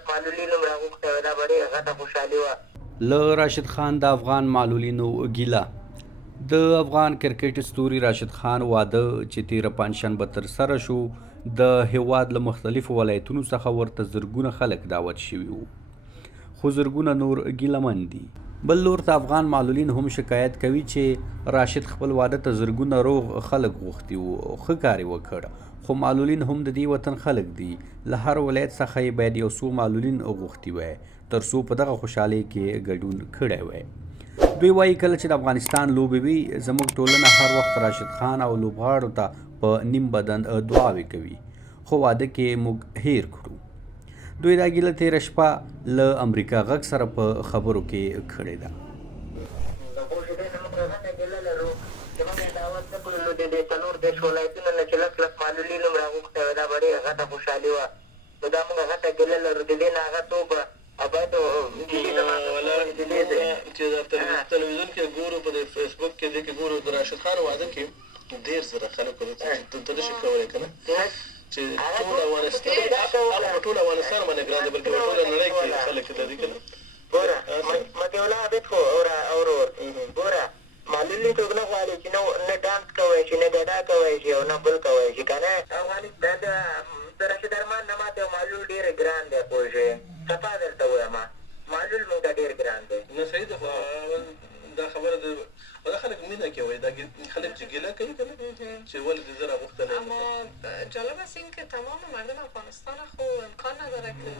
لک معلولین هم راغوښتی وه، دا به ډېره غټه خوشحالي وه. له راشد خان د افغان معلولینو ګیله. د افغان کرکټ ستوري راشد خان واده چې تیره پنجشنبه ترسره شو د هیواد له مختلفو ولایتونو څخه ورته زرګونه خلک دعوت شوي وو، خو زرګونه نور ګیلمن دي. بل لور ته افغان معلولین هم شکایت کوي چې راشد خپل واده ته زرګونه روغ خلک غوښتي وو، ښه کار یې وکړ، خو معلولین هم د دې وطن خلک دي. له هر ولایت څخه یې باید یو څو معلولین غوښتي وای تر څو په دغه خوشحالۍ کې ګډون کړی وای. دوی وایي کله چې د افغانستان لوبې وي زموږ ټولنه هر وخت راشد خان او لوبغاړو ته په نیم بدن دعاوې کوي، خو واده کې موږ هیر کړو. دوی دا ګیله تېره شپه له امریکا غږ سره په خبرو کې کړې ده. د خوشحالۍ نه موږ غټه ګیله لرو چې موږ یې دعوت نه کړو، نو د دې څلور دېرش ولایتونو نه چې لس معلولین هم راغوښتی وه، دا به ډېره غټه خوشحالي وه. نو دا موږ غټه ګیله لرو، د دې نه هغه څوک باید چې د تلویزیون کې ګورو، په د فیسبوک کې دې کې ګورو د راشد خان واده کې 1.5 خلکو ته نشي کولی که نه چې ټول افغانستان په ټول افغانستان باندې ګران دی، بلکې په ټوله نړۍ کې خلک لري که نه. ګوره مطیع الله عابد خو اورور ګوره معلولین څوک نه غواړي چې نه ډانس کوی شي، نه ګډا کوی شي او نه بل کوی شي که نه. افغانستان د راشد ارمان نه ماته معلول ډېر ګران دی، پوه شوې، صفا درته ووایم معلول موږ ته ډېر ګران دی. نه صحیح ده، خو دا خبره ده، دا خلک مینه کوي، دا خلک چې ګیله کوي که نه چې ولې دې زه راغوښتلی. اما جالب است این که تمام مردم افغانستان خو امکان نداره که